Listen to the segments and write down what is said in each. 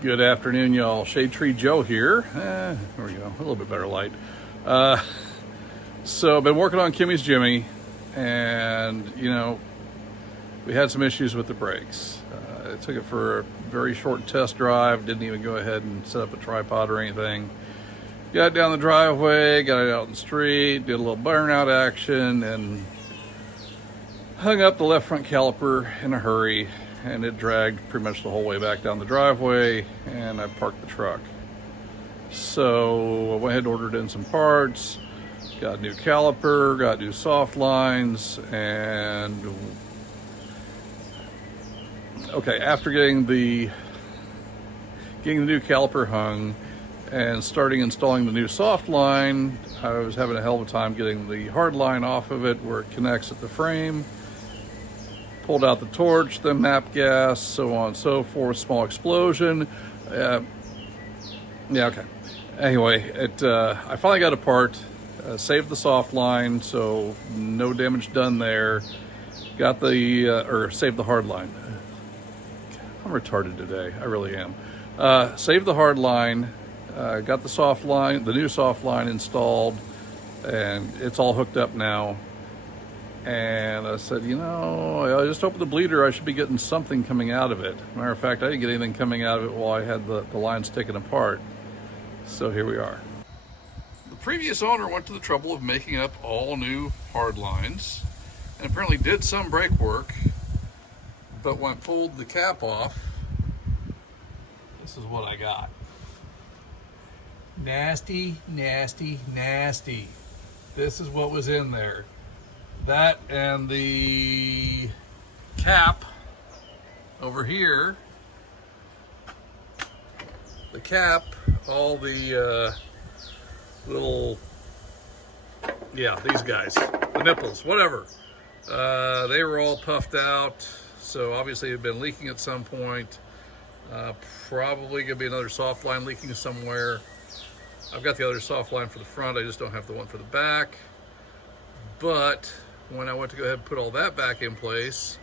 Good afternoon, y'all. Shade Tree Joe here. There we go. A little bit better light. So I've been working on Kimmy's Jimmy, and we had some issues with the brakes. I took it for a very short test drive. Didn't even go ahead and set up a tripod or anything. Got it down the driveway, got it out in the street, did a little burnout action, and hung up the left front caliper in a hurry. And it dragged pretty much the whole way back down the driveway, and I parked the truck. So I went ahead and ordered in some parts, got a new caliper, got new soft lines, and okay, after getting the new caliper hung and starting installing the new soft line, I was having a hell of a time getting the hard line off of it where it connects at the frame. Pulled out the torch, the map gas, so on and so forth. Small explosion. Yeah, okay. Anyway, I finally got apart. Saved the soft line, so no damage done there. Got the saved the hard line. I'm retarded today. I really am. Saved the hard line. Got the soft line, the new soft line installed, and it's all hooked up now. And I said, I just opened the bleeder. I should be getting something coming out of it. Matter of fact, I didn't get anything coming out of it while I had the lines taken apart. So here we are. The previous owner went to the trouble of making up all new hard lines and apparently did some brake work. But when I pulled the cap off, this is what I got. Nasty, nasty, nasty. This is what was in there. That and the cap over here, the cap, all the little, these guys, the nipples, whatever, they were all puffed out, so obviously it had been leaking at some point. Probably gonna be another soft line leaking somewhere. I've got the other soft line for the front, I just don't have the one for the back. But when I went to go ahead and put all that back in place,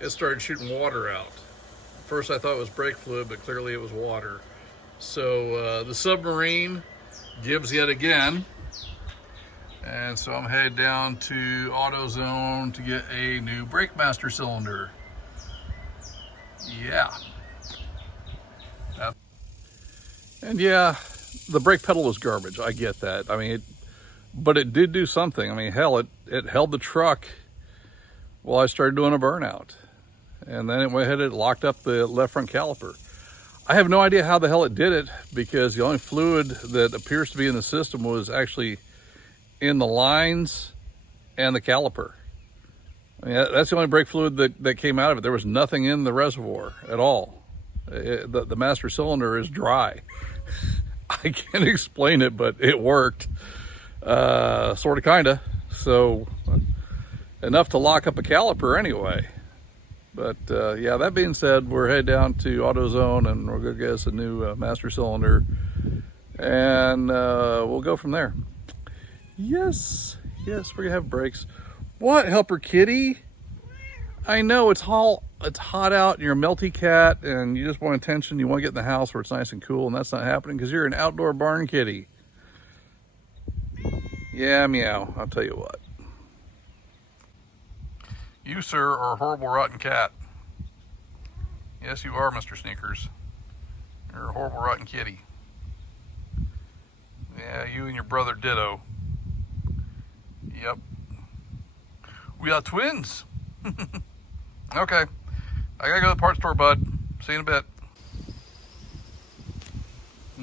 it started shooting water out. First I thought it was brake fluid, but clearly it was water. So the submarine gives yet again. And so I'm headed down to AutoZone to get a new brake master cylinder. Yeah. And yeah, the brake pedal was garbage. I get that. I mean, but it did do something. I mean, hell, it held the truck while I started doing a burnout. And then it went ahead and it locked up the left front caliper. I have no idea how the hell it did it, because the only fluid that appears to be in the system was actually in the lines and the caliper. I mean, that's the only brake fluid that came out of it. There was nothing in the reservoir at all. The master cylinder is dry. I can't explain it, but it worked. Sort of, kinda. So enough to lock up a caliper anyway. But yeah, that being said, we're headed down to AutoZone and we're gonna get us a new master cylinder, and we'll go from there. Yes, we're gonna have brakes. What, Helper Kitty? I know it's hot out and you're a melty cat and you just want attention. You want to get in the house where it's nice and cool, and that's not happening because you're an outdoor barn kitty. Yeah, meow, I'll tell you what. You, sir, are a horrible, rotten cat. Yes, you are, Mr. Sneakers. You're a horrible, rotten kitty. Yeah, you and your brother ditto. Yep. We are twins. Okay. I gotta go to the parts store, bud. See you in a bit.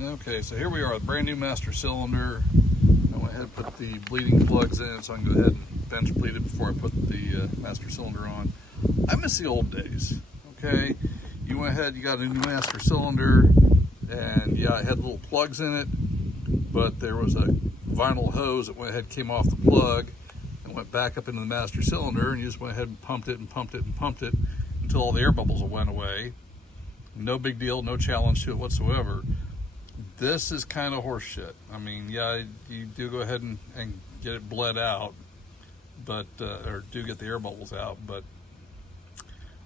Okay, so here we are, the brand new master cylinder. I went ahead and put the bleeding plugs in so I can go ahead and bench bleed it before I put the master cylinder on. I miss the old days, okay? You went ahead, you got a new master cylinder, and yeah, it had little plugs in it, but there was a vinyl hose that went ahead, came off the plug, and went back up into the master cylinder, and you just went ahead and pumped it and pumped it and pumped it until all the air bubbles went away. No big deal, no challenge to it whatsoever. This is kind of horse shit. I mean, yeah, you do go ahead and get it bled out, but or do get the air bubbles out, but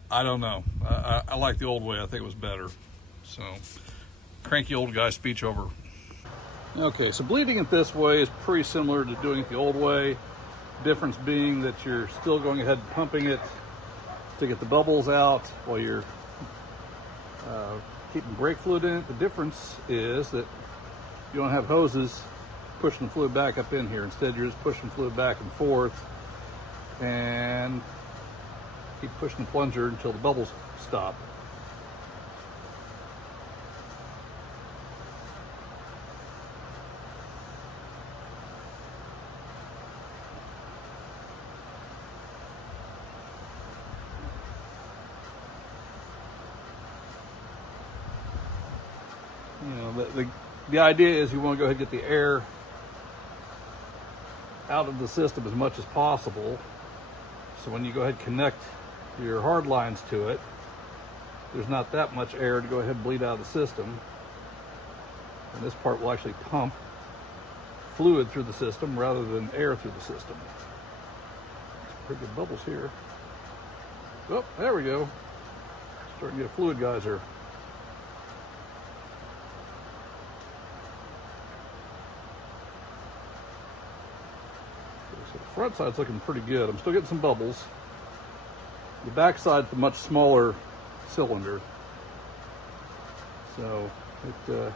I don't know. I like the old way. I think it was better. So cranky old guy speech over. Okay, so bleeding it this way is pretty similar to doing it the old way. Difference being that you're still going ahead and pumping it to get the bubbles out while you're keeping brake fluid in it. The difference is that you don't have hoses pushing the fluid back up in here. Instead, you're just pushing fluid back and forth and keep pushing the plunger until the bubbles stop. You know, the idea is you want to go ahead and get the air out of the system as much as possible. So when you go ahead and connect your hard lines to it, there's not that much air to go ahead and bleed out of the system. And this part will actually pump fluid through the system rather than air through the system. Pretty good bubbles here. Oh, there we go. Starting to get a fluid geyser. So the front side's looking pretty good. I'm still getting some bubbles. The back side's a much smaller cylinder, so it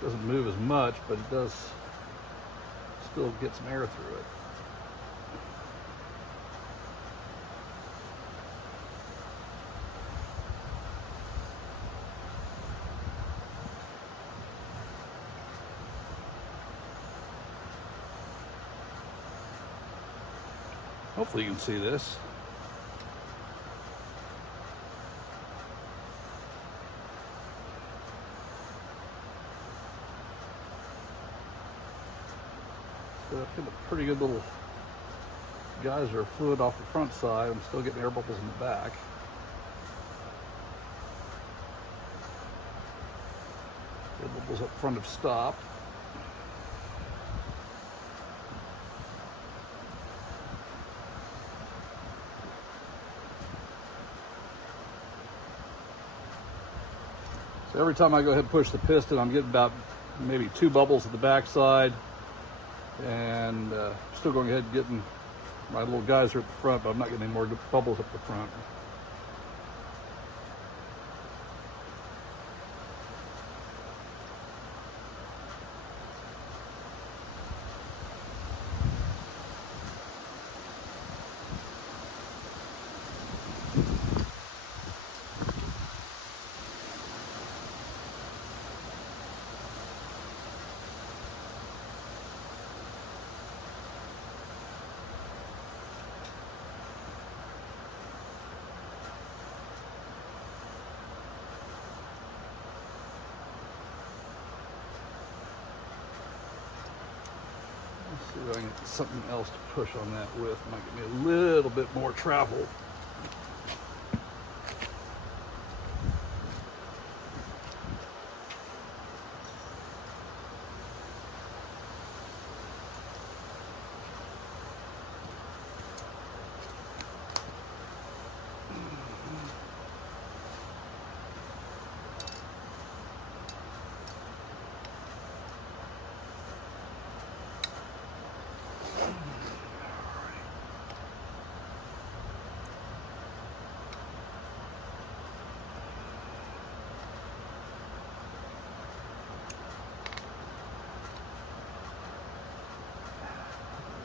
doesn't move as much, but it does still get some air through it. Hopefully you can see this. So I've got a pretty good little geyser of fluid off the front side. I'm still getting air bubbles in the back. Air bubbles up front have stopped. So every time I go ahead and push the piston, I'm getting about maybe 2 bubbles at the back side, and still going ahead and getting my little geyser at the front, but I'm not getting any more bubbles up the front. See if I can get something else to push on that with. Might give me a little bit more travel.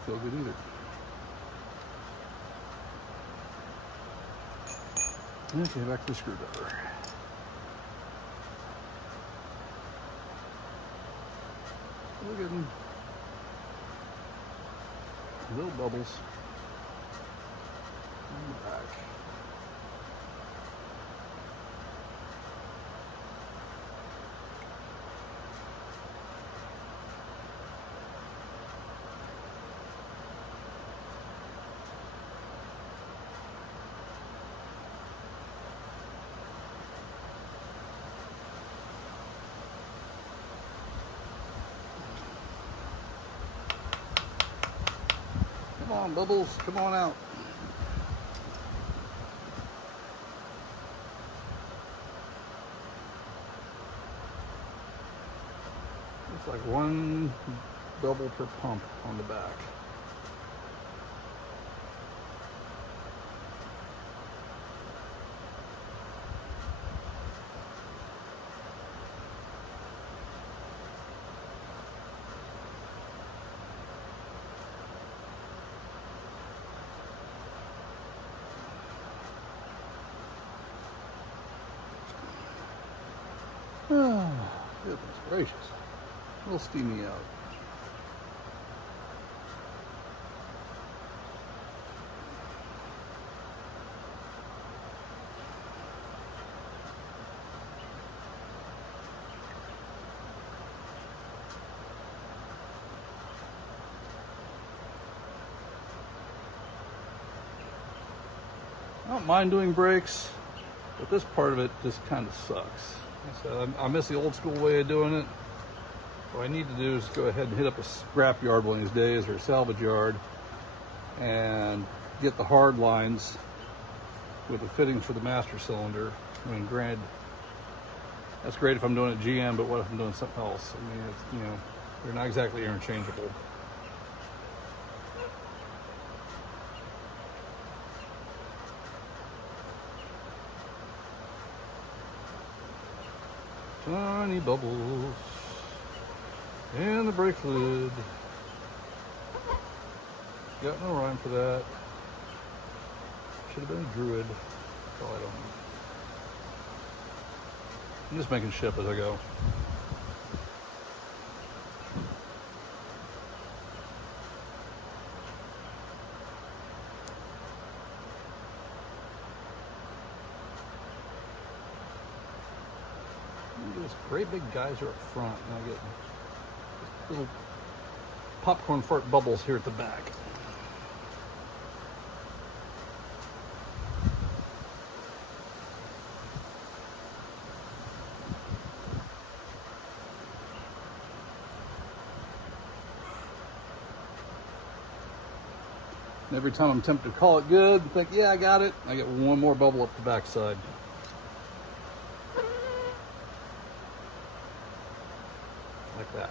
Feel good either. Okay, back to the screwdriver. We're getting little bubbles on the back. Come on, bubbles, come on out. It's like one double per pump on the back. Oh, goodness gracious. A little steamy out. I don't mind doing brakes, but this part of it just kind of sucks. So I miss the old school way of doing it. What I need to do is go ahead and hit up a scrap yard one of these days, or a salvage yard, and get the hard lines with the fittings for the master cylinder. I mean, granted, that's great if I'm doing it GM, but what if I'm doing something else? I mean, it's, you know, they're not exactly interchangeable. Tiny bubbles in the brake fluid. Got no rhyme for that. Should have been a druid. Oh, I don't know. I'm just making shit up as I go. This great big geyser up front, and I get little popcorn fart bubbles here at the back. And every time I'm tempted to call it good and think, yeah, I got it, I get one more bubble up the backside. Like that.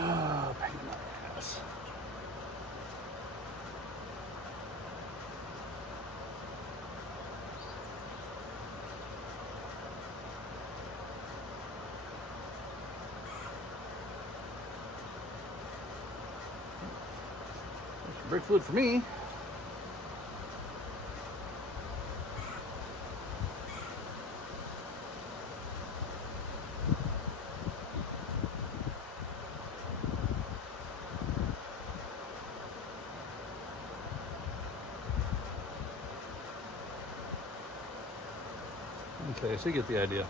Ah, pain in my ass. Brake fluid for me. Okay, so you get the idea.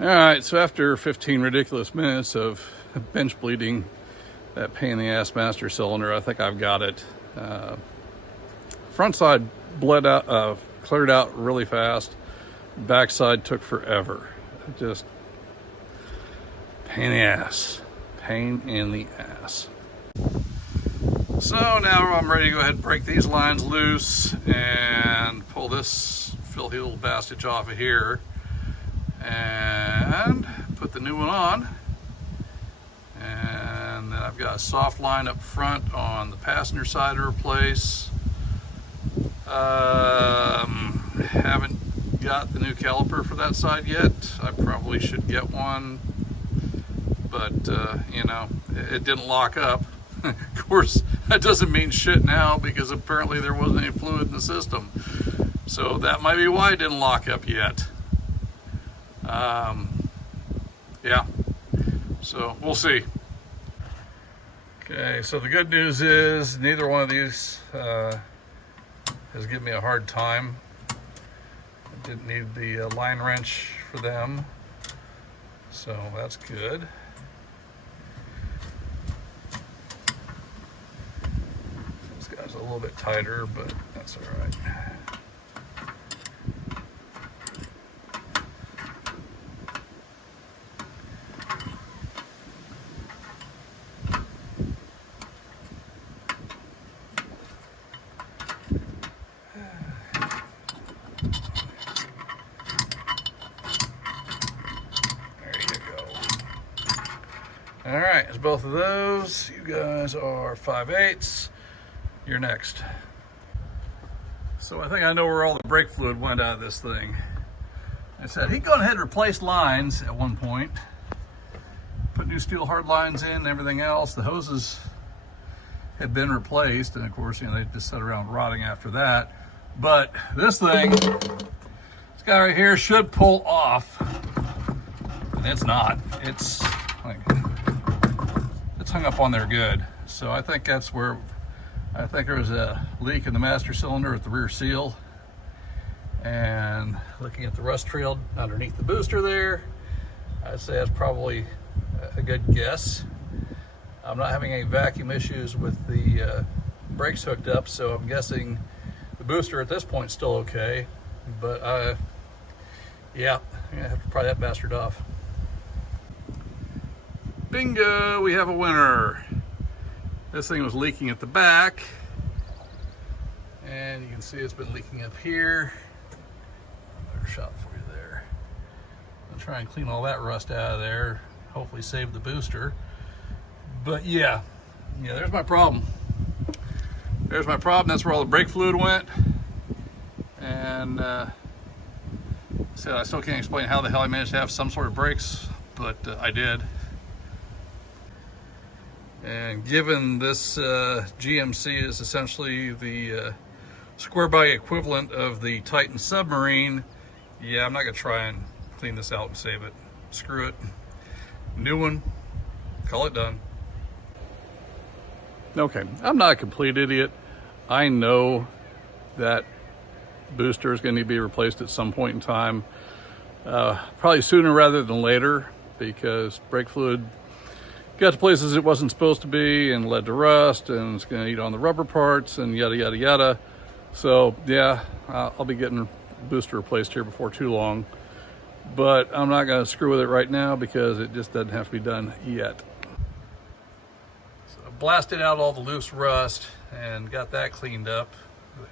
All right, so after 15 ridiculous minutes of bench bleeding that pain in the ass master cylinder, I think I've got it. Front side bled out, cleared out really fast. Back side took forever. Just pain in the ass. Pain in the ass. So now I'm ready to go ahead and break these lines loose and pull this filthy little bastard off of here and put the new one on. And then I've got a soft line up front on the passenger side to replace. Haven't got the new caliper for that side yet. I probably should get one, but you know, it didn't lock up. Of course, that doesn't mean shit now because apparently there wasn't any fluid in the system. So that might be why it didn't lock up yet. Yeah, so we'll see. Okay, so the good news is neither one of these has given me a hard time. I didn't need the line wrench for them, so that's good. It's a little bit tighter, but that's all right. All right, it's both of those. You guys are 5/8. You're next. So I think I know where all the brake fluid went out of this thing. I said he'd gone ahead and replaced lines at one point, put new steel hard lines in and everything else. The hoses had been replaced, and of course, they just sat around rotting after that. But this thing, this guy right here, should pull off, and it's not. It's hung up on there good. So I think that's where, I think there was a leak in the master cylinder at the rear seal. And looking at the rust trail underneath the booster there, I'd say that's probably a good guess. I'm not having any vacuum issues with the brakes hooked up, so I'm guessing the booster at this point is still okay. But yeah, I'm gonna have to pry that bastard off. Bingo, we have a winner. This thing was leaking at the back, and you can see it's been leaking up here. Better shot for you there. I'll try and clean all that rust out of there, hopefully save the booster. But yeah, there's my problem. There's my problem. That's where all the brake fluid went. And so I still can't explain how the hell I managed to have some sort of brakes, but I did. And given this GMC is essentially the square body equivalent of the Titan submarine, yeah, I'm not gonna try and clean this out and save it. Screw it. New one, call it done. Okay, I'm not a complete idiot. I know that booster is going to be replaced at some point in time, probably sooner rather than later, because brake fluid got to places it wasn't supposed to be and led to rust, and it's going to eat on the rubber parts and yada yada yada. So yeah, I'll be getting a booster replaced here before too long, but I'm not going to screw with it right now because it just doesn't have to be done yet. So I blasted out all the loose rust and got that cleaned up,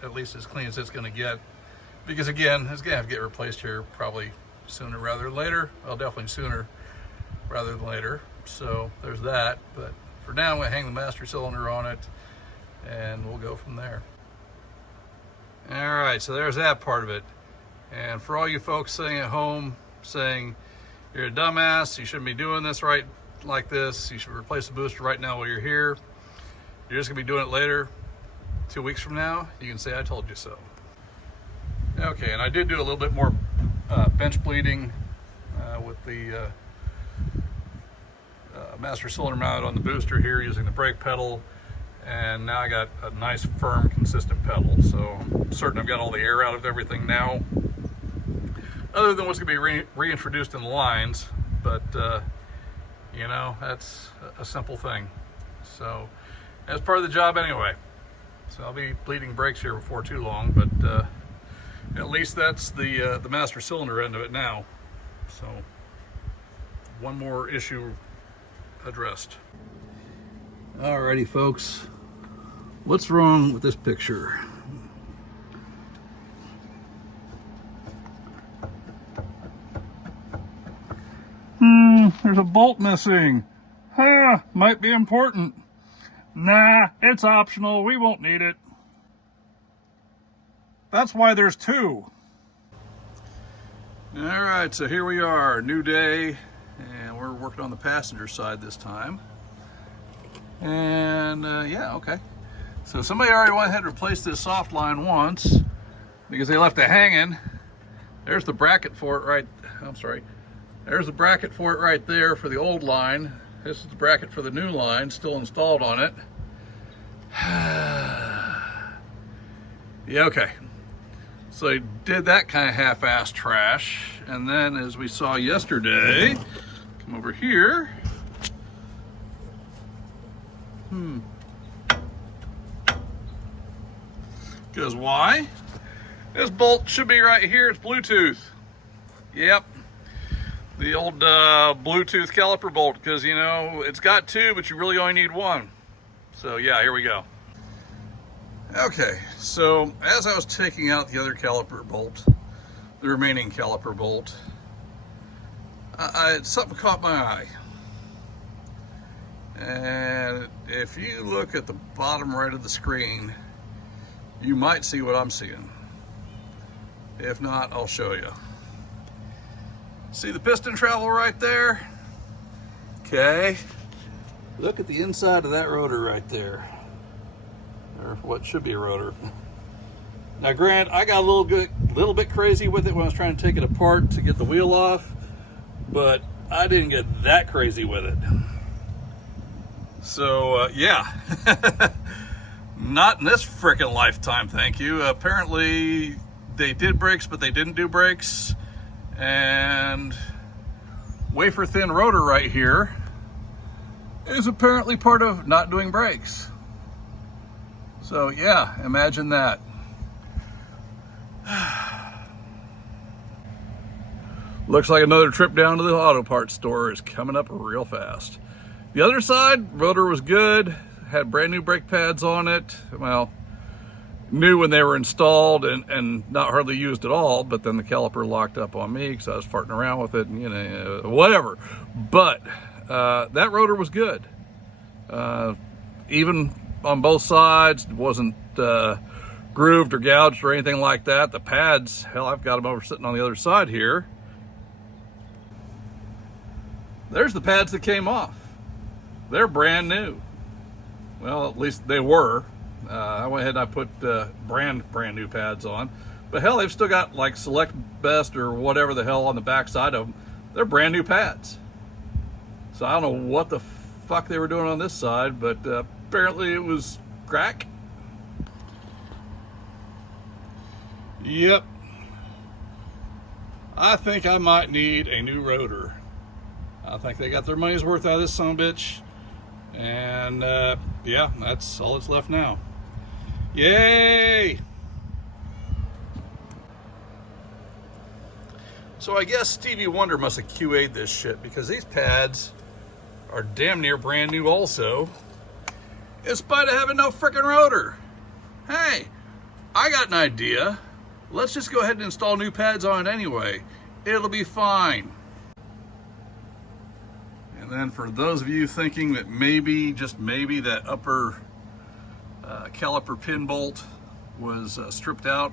at least as clean as it's going to get, because again, it's going to have to get replaced here probably sooner rather than later. Well, definitely sooner rather than later. So there's that, but for now I'm going to hang the master cylinder on it and we'll go from there. All right, so there's that part of it. And for all you folks sitting at home saying you're a dumbass, you shouldn't be doing this right like this, you should replace the booster right now while you're here, you're just going to be doing it later, 2 weeks from now, you can say I told you so. Okay, and I did do a little bit more bench bleeding with the master cylinder mounted on the booster here using the brake pedal, and now I got a nice firm consistent pedal, so I'm certain I've got all the air out of everything now, other than what's going to be reintroduced in the lines. But that's a simple thing, so that's part of the job anyway. So I'll be bleeding brakes here before too long, but at least that's the master cylinder end of it now, so one more issue addressed. Alrighty folks, what's wrong with this picture? There's a bolt missing. Might be important. Nah, it's optional, we won't need it. That's why there's two. Alright, so here we are, new day, and we're working on the passenger side this time. And yeah, okay. So somebody already went ahead and replaced this soft line once because they left it hanging. There's the bracket for it right, there's the bracket for it right there for the old line. This is the bracket for the new line, still installed on it. Yeah, okay. So he did that kind of half-assed trash, and then as we saw yesterday, come over here. Because why? This bolt should be right here. It's Bluetooth. Yep. The old Bluetooth caliper bolt, because you know, it's got two, but you really only need one. So yeah, here we go. Okay, so as I was taking out the other caliper bolt, the remaining caliper bolt, something caught my eye. And if you look at the bottom right of the screen, you might see what I'm seeing. If not, I'll show you. See the piston travel right there? Okay. Look at the inside of that rotor right there. Or what should be a rotor. Now Grant, I got a little bit crazy with it when I was trying to take it apart to get the wheel off, but I didn't get that crazy with it. So yeah, not in this frickin' lifetime, thank you. Apparently they did brakes, but they didn't do brakes. And wafer thin rotor right here is apparently part of not doing brakes. So yeah, imagine that. Looks like another trip down to the auto parts store is coming up real fast. The other side, rotor was good, had brand new brake pads on it. Well, new when they were installed and not hardly used at all, but then the caliper locked up on me because I was farting around with it and, you know, whatever. But that rotor was good. Even on both sides, wasn't grooved or gouged or anything like that. The pads, hell, I've got them over sitting on the other side here. There's the pads that came off. They're brand new. Well, at least they were. I went ahead and I put brand new pads on, but hell, they've still got like Select Best or whatever the hell on the back side of them. They're brand new pads. So I don't know what the fuck they were doing on this side, but apparently it was crack. Yep. I think I might need a new rotor. I think they got their money's worth out of this son of a bitch. And yeah, that's all that's left now. Yay! So I guess Stevie Wonder must have QA'd this shit, because these pads are damn near brand new also, in spite of having no frickin' rotor. Hey, I got an idea. Let's just go ahead and install new pads on it anyway. It'll be fine. And then for those of you thinking that maybe, just maybe, that upper caliper pin bolt was stripped out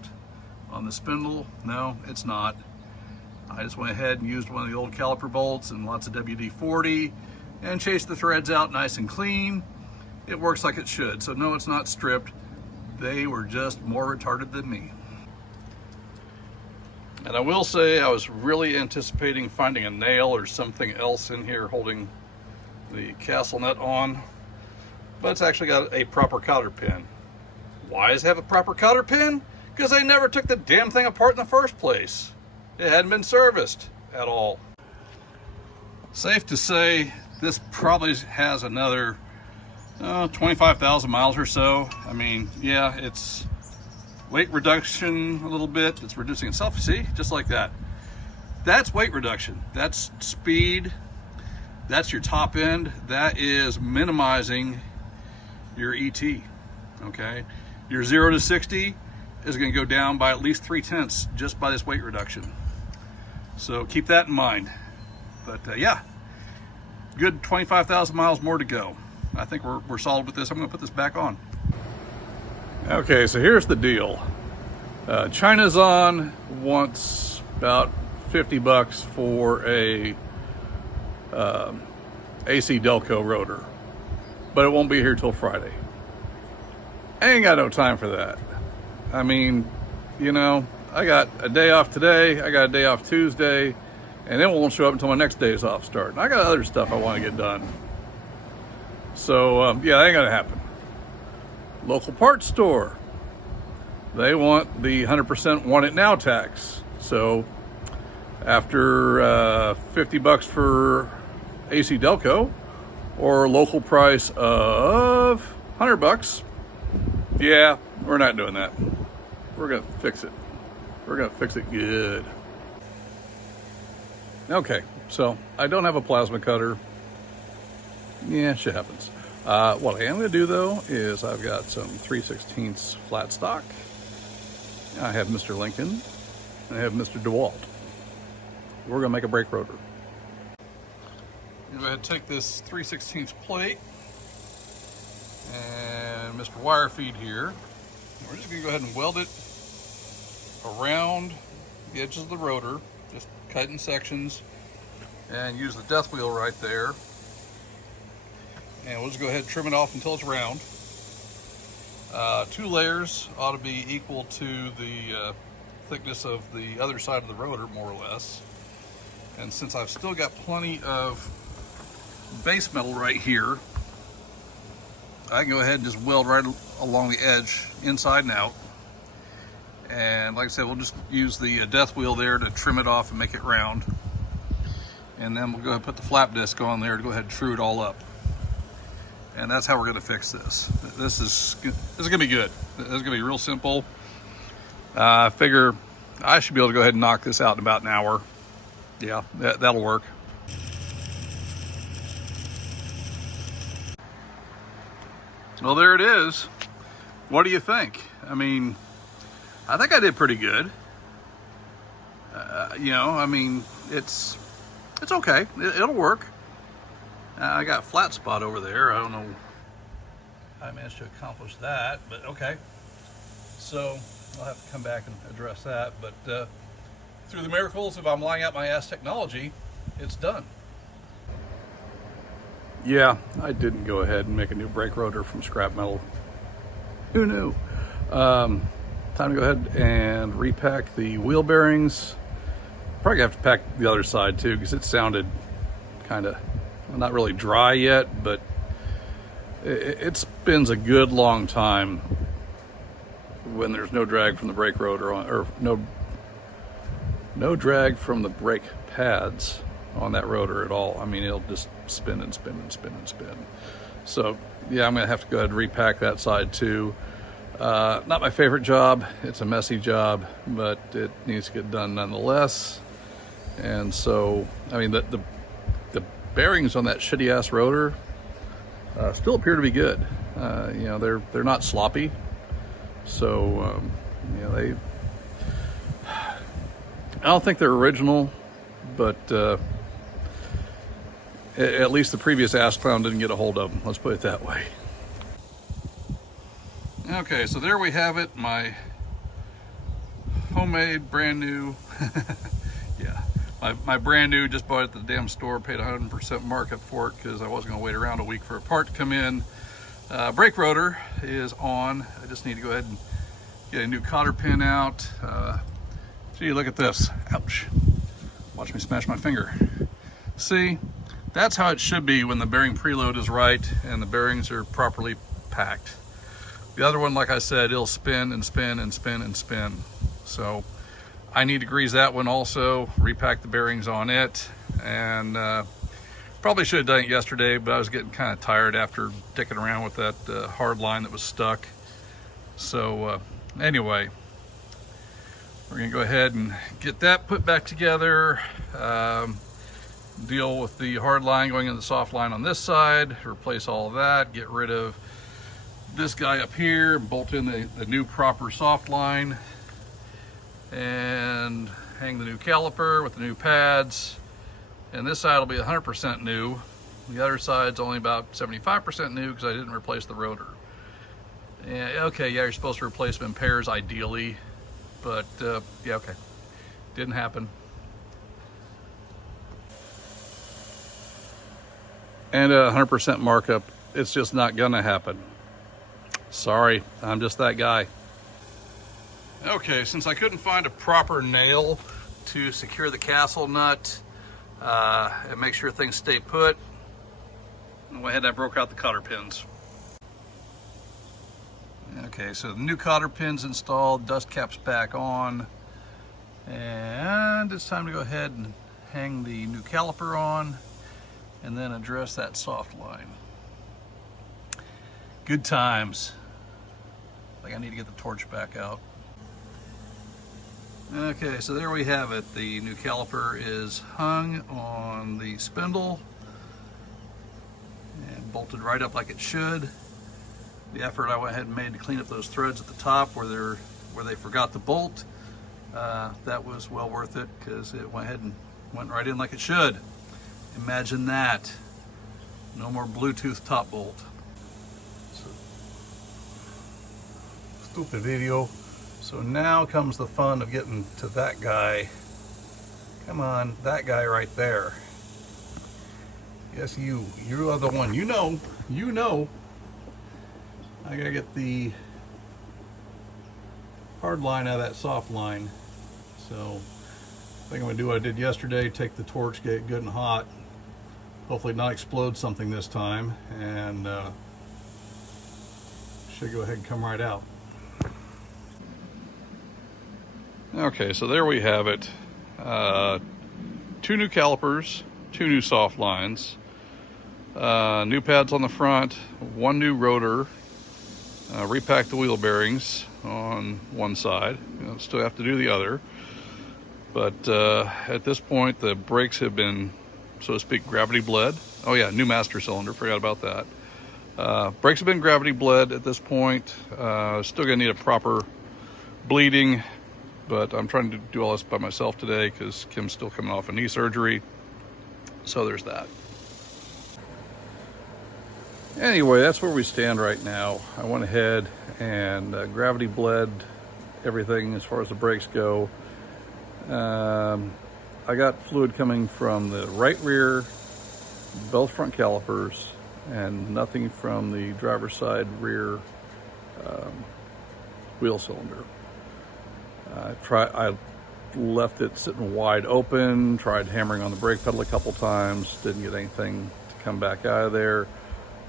on the spindle, no, it's not. I just went ahead and used one of the old caliper bolts and lots of WD-40 and chased the threads out nice and clean. It works like it should. So no, it's not stripped. They were just more retarded than me. And I will say I was really anticipating finding a nail or something else in here holding the castle nut on, but it's actually got a proper cotter pin. Why does it have a proper cotter pin? Because they never took the damn thing apart in the first place. It hadn't been serviced at all. Safe to say this probably has another 25,000 miles or so. I mean, yeah, it's weight reduction a little bit. It's reducing itself, see, just like that. That's weight reduction. That's speed. That's your top end. That is minimizing your ET, okay? Your 0 to 60 is gonna go down by at least 3/10 just by this weight reduction. So keep that in mind. But yeah, good 25,000 miles more to go. I think we're solid with this. I'm gonna put this back on. Okay, so here's the deal. China's on wants about 50 bucks for a AC Delco rotor, but it won't be here till Friday. I ain't got no time for that. I mean, you know, I got a day off today, I got a day off Tuesday, and it won't show up until my next day's off start. And I got other stuff I want to get done. So yeah, that ain't gonna happen. Local parts store, they want the 100% want it now tax. So after 50 bucks for AC Delco, or a local price of 100 bucks, yeah, we're not doing that. We're gonna fix it. We're gonna fix it good. Okay, so I don't have a plasma cutter. Yeah, shit happens. What I am gonna do though is I've got some 3/16 flat stock. I have Mr. Lincoln and I have Mr. DeWalt. We're gonna make a brake rotor. Go ahead and take this 3/16 plate and Mr. Wire Feed here. We're just gonna go ahead and weld it around the edges of the rotor, just cut in sections, and use the death wheel right there. And we'll just go ahead and trim it off until it's round. 2 layers ought to be equal to the thickness of the other side of the rotor, more or less. And since I've still got plenty of base metal right here, I can go ahead and just weld right along the edge, inside and out. And like I said, we'll just use the death wheel there to trim it off and make it round. And then we'll go ahead and put the flap disc on there to go ahead and true it all up. And that's how we're going to fix this. This is going to be good. This is going to be real simple. I figure I should be able to go ahead and knock this out in about an hour. Yeah, that'll work. Well, there it is. What do you think? I mean, I think I did pretty good. You know, I mean, it's okay. It'll work. I got a flat spot over there. I don't know how I managed to accomplish that, but okay. So I'll have to come back and address that. But through the miracles of I'm lying out my ass technology, it's done. Yeah, I didn't go ahead and make a new brake rotor from scrap metal. Who knew? Time to go ahead and repack the wheel bearings. Probably gonna have to pack the other side too, because it sounded kind of not really dry yet, but it spins a good long time when there's no drag from the brake rotor on, or no drag from the brake pads on that rotor at all. I mean, it'll just spin and spin and spin and spin. So yeah, I'm gonna have to go ahead and repack that side too. Not my favorite job. It's a messy job, but it needs to get done nonetheless. And so, I mean, the bearings on that shitty ass rotor still appear to be good. You know, they're not sloppy. So you know, I don't think they're original, but at least the previous ass clown didn't get a hold of them. Let's put it that way. Okay, so there we have it. My homemade, brand new, yeah. My brand new, just bought it at the damn store, paid 100% markup for it because I wasn't going to wait around a week for a part to come in. Brake rotor is on. I just need to go ahead and get a new cotter pin out. Gee, look at this. Ouch. Watch me smash my finger. See, that's how it should be when the bearing preload is right and the bearings are properly packed. The other one, like I said, it'll spin and spin and spin and spin. So I need to grease that one also, repack the bearings on it, and probably should have done it yesterday, but I was getting kind of tired after dicking around with that hard line that was stuck. So anyway, we're gonna go ahead and get that put back together, deal with the hard line going in the soft line on this side, replace all of that, get rid of this guy up here, bolt in the new proper soft line, and hang the new caliper with the new pads. And this side will be 100% new. The other side's only about 75% new because I didn't replace the rotor. And, okay, yeah, you're supposed to replace them in pairs ideally, but yeah, okay, didn't happen. And a 100% markup, it's just not gonna happen. Sorry, I'm just that guy. Okay, since I couldn't find a proper nail to secure the castle nut and make sure things stay put, I went ahead and I broke out the cotter pins. Okay, so the new cotter pins installed, dust caps back on, and it's time to go ahead and hang the new caliper on and then address that soft line. Good times. I think I need to get the torch back out. Okay, so there we have it. The new caliper is hung on the spindle and bolted right up like it should. The effort I went ahead and made to clean up those threads at the top where they forgot the bolt, that was well worth it because it went ahead and went right in like it should. Imagine that. No more Bluetooth top bolt. Stupid video. So now comes the fun of getting to that guy. Come on, that guy right there. Yes, you are the one. You know. I gotta get the hard line out of that soft line. So I think I'm gonna do what I did yesterday, take the torch, get it good and hot. Hopefully not explode something this time, and should go ahead and come right out. Okay, so there we have it. 2 new calipers, 2 new soft lines, new pads on the front, 1 new rotor, repacked the wheel bearings on one side. Still have to do the other. But at this point, the brakes have been, so to speak, gravity bled. Oh yeah, new master cylinder, forgot about that. Brakes have been gravity bled at this point. Still gonna need a proper bleeding, but I'm trying to do all this by myself today because Kim's still coming off a knee surgery. So there's that. Anyway, that's where we stand right now. I went ahead and gravity bled everything as far as the brakes go. I got fluid coming from the right rear, both front calipers, and nothing from the driver's side rear wheel cylinder. I left it sitting wide open, tried hammering on the brake pedal a couple times, didn't get anything to come back out of there.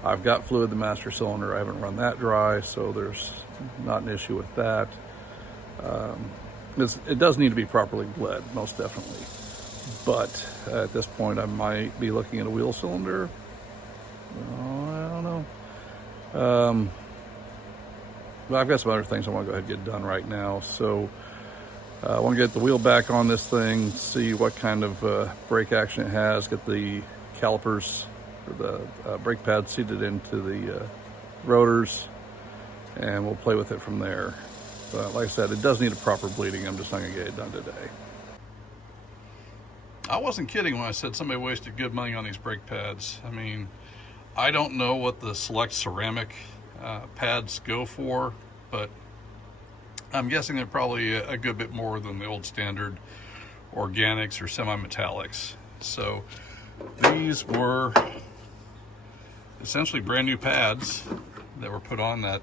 I've got fluid in the master cylinder. I haven't run that dry, so there's not an issue with that. It does need to be properly bled, most definitely. But at this point, I might be looking at a wheel cylinder. Oh, I don't know. But I've got some other things I want to go ahead and get done right now. So I want to get the wheel back on this thing, see what kind of brake action it has, get the calipers or the brake pads seated into the rotors, and we'll play with it from there. But like I said, it does need a proper bleeding. I'm just not going to get it done today. I wasn't kidding when I said somebody wasted good money on these brake pads. I mean, I don't know what the Select ceramic pads go for, but I'm guessing they're probably a good bit more than the old standard organics or semi-metallics. So these were essentially brand new pads that were put on that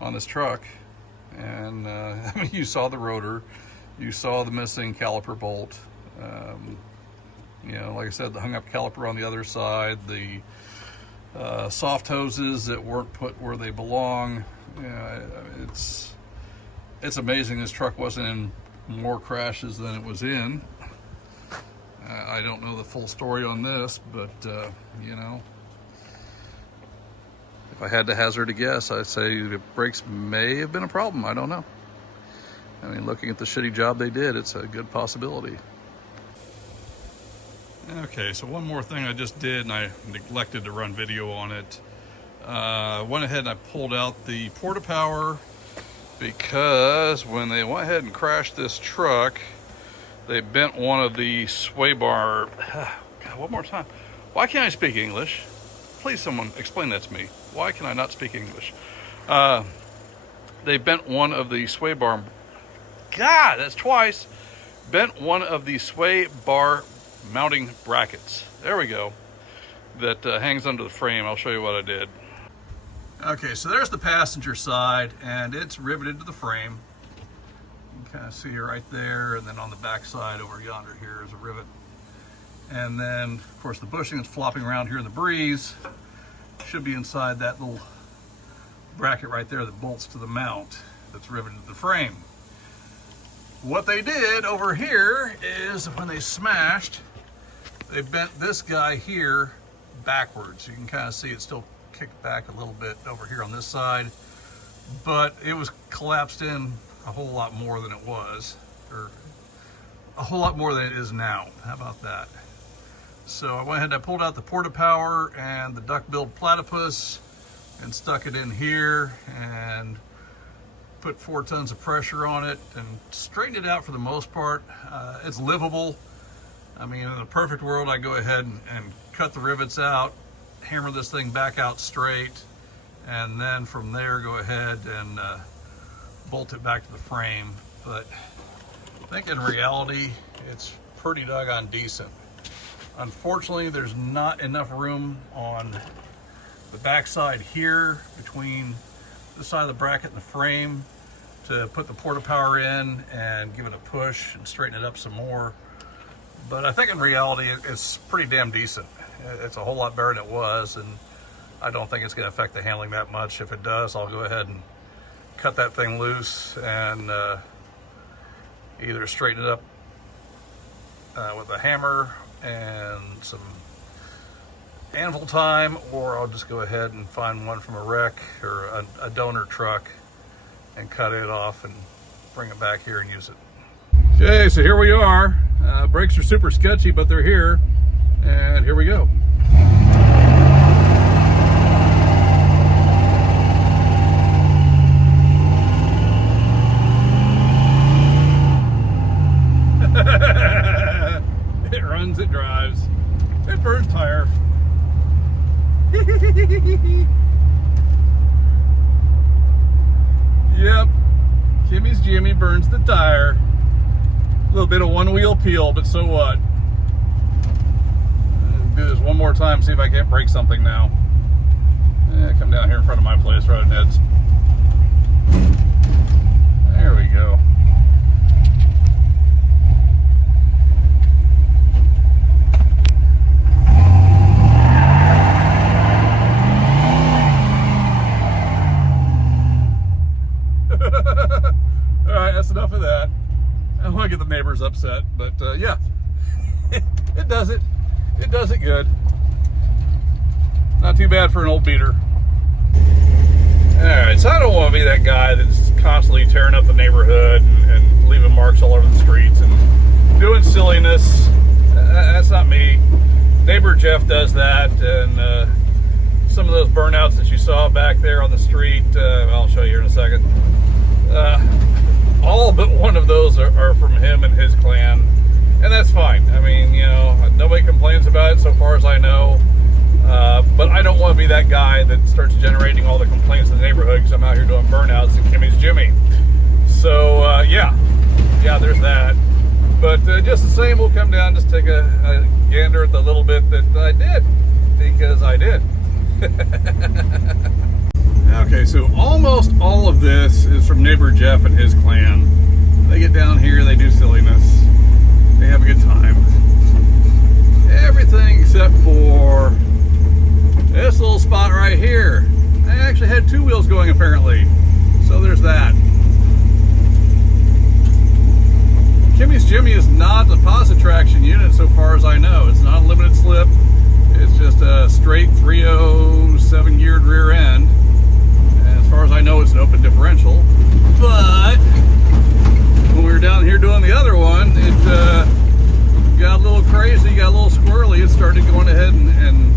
on this truck, and I mean, you saw the rotor, you saw the missing caliper bolt. You know, like I said, the hung up caliper on the other side, the soft hoses that weren't put where they belong. You know, it's amazing this truck wasn't in more crashes than it was in. I don't know the full story on this, but you know, if I had to hazard a guess, I'd say the brakes may have been a problem. I don't know. I mean, looking at the shitty job they did, it's a good possibility. Okay, so one more thing I just did, and I neglected to run video on it. Went ahead and I pulled out the porta-power because when they went ahead and crashed this truck, they bent one of the sway bar. God, one more time. Why can't I speak English? Please, someone explain that to me. Why can I not speak English? They bent one of the sway bar. God, that's twice. Bent one of the sway bar mounting brackets. There we go. That hangs under the frame. I'll show you what I did. Okay, so there's the passenger side, and it's riveted to the frame. You can kind of see it right there, and then on the back side over yonder here is a rivet. And then, of course, the bushing is flopping around here in the breeze. Should be inside that little bracket right there that bolts to the mount that's riveted to the frame. What they did over here is when they smashed, they bent this guy here backwards. You can kind of see it still kicked back a little bit over here on this side, but it was collapsed in a whole lot more than it was, or a whole lot more than it is now. How about that? So I went ahead and I pulled out the Porta Power and the duck-billed platypus and stuck it in here and put 4 tons of pressure on it and straightened it out for the most part. It's livable. I mean, in a perfect world, I go ahead and cut the rivets out, hammer this thing back out straight, and then from there go ahead and bolt it back to the frame. But I think in reality, it's pretty doggone decent. Unfortunately, there's not enough room on the backside here between this side of the bracket and the frame to put the Porta Power in and give it a push and straighten it up some more. But I think in reality, it's pretty damn decent. It's a whole lot better than it was, and I don't think it's going to affect the handling that much. If it does, I'll go ahead and cut that thing loose and either straighten it up with a hammer and some anvil time, or I'll just go ahead and find one from a wreck or a donor truck and cut it off and bring it back here and use it. Okay, so here we are. Brakes are super sketchy, but they're here, and here we go. It runs, it drives, it burns tire. Yep, Kimmy's Jimmy burns the tire. A little bit of one wheel peel, but so what? I'll do this one more time, see if I can't break something now. Come down here in front of my place, right in Ed's. There we go. All right, that's enough of that. I don't want to get the neighbors upset, but yeah, it does it. It does it good. Not too bad for an old beater. All right, so I don't want to be that guy that's constantly tearing up the neighborhood and leaving marks all over the streets and doing silliness. That's not me. Neighbor Jeff does that, and some of those burnouts that you saw back there on the street, I'll show you here in a second. All but one of those are from him and his clan, and that's fine. I mean, you know, nobody complains about it so far as I know, but I don't want to be that guy that starts generating all the complaints in the neighborhood because I'm out here doing burnouts and Kimmy's Jimmy. So yeah, there's that. But just the same, we'll come down, just take a gander at the little bit that I did, because I did. Okay, so almost all of this is from neighbor Jeff and his clan. They get down here, they do silliness, they have a good time. Everything except for this little spot right here. I actually had 2 wheels going apparently, so there's that. Kimmy's Jimmy is not a posit traction unit so far as I know. It's not a limited slip. It's just a straight 307 geared rear end. As far as I know, it's an open differential, but when we were down here doing the other one, it got a little crazy, got a little squirrely. It started going ahead and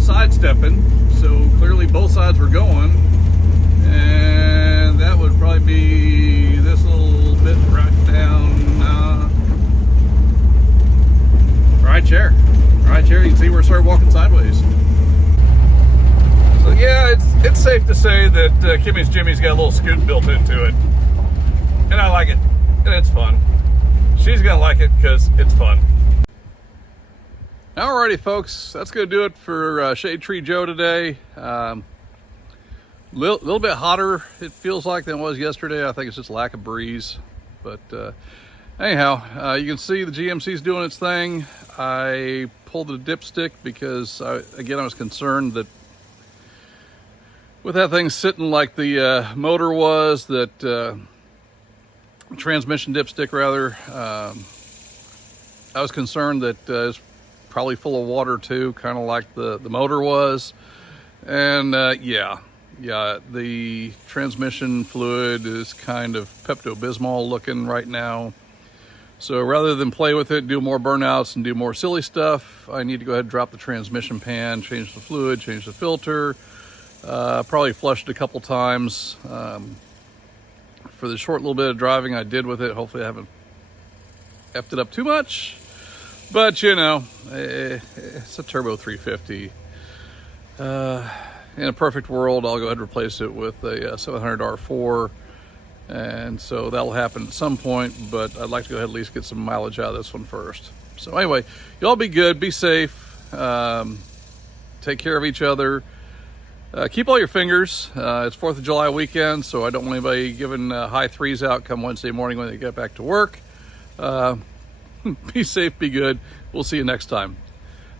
sidestepping, so clearly both sides were going, and that would probably be this little bit right down, right chair, you can see where it started walking sideways. So yeah, it's safe to say that Kimmy's Jimmy's got a little scoot built into it. And I like it, and it's fun. She's gonna like it because it's fun. Alrighty folks, that's gonna do it for Shade Tree Joe today. Little bit hotter, it feels like, than it was yesterday. I think it's just lack of breeze. But anyhow, you can see the GMC's doing its thing. I pulled the dipstick because, again, I was concerned that with that thing sitting like the motor was, that transmission dipstick rather, I was concerned that it's probably full of water too, kind of like the motor was. And yeah, Yeah, the transmission fluid is kind of Pepto-Bismol looking right now. So rather than play with it, do more burnouts and do more silly stuff, I need to go ahead and drop the transmission pan, change the fluid, change the filter, probably flush it a couple times. For the short little bit of driving I did with it, hopefully I haven't effed it up too much. But you know, it's a turbo 350. In a perfect world, I'll go ahead and replace it with a 700 R4. And so that'll happen at some point, but I'd like to go ahead and at least get some mileage out of this one first. So anyway, y'all be good, be safe, take care of each other. Keep all your fingers. It's 4th of July weekend, so I don't want anybody giving high threes out come Wednesday morning when they get back to work. Be safe, be good. We'll see you next time.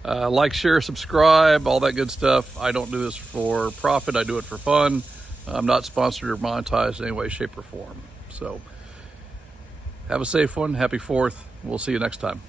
Like, share, subscribe, all that good stuff. I don't do this for profit. I do it for fun. I'm not sponsored or monetized in any way, shape, or form. So have a safe one. Happy 4th. We'll see you next time.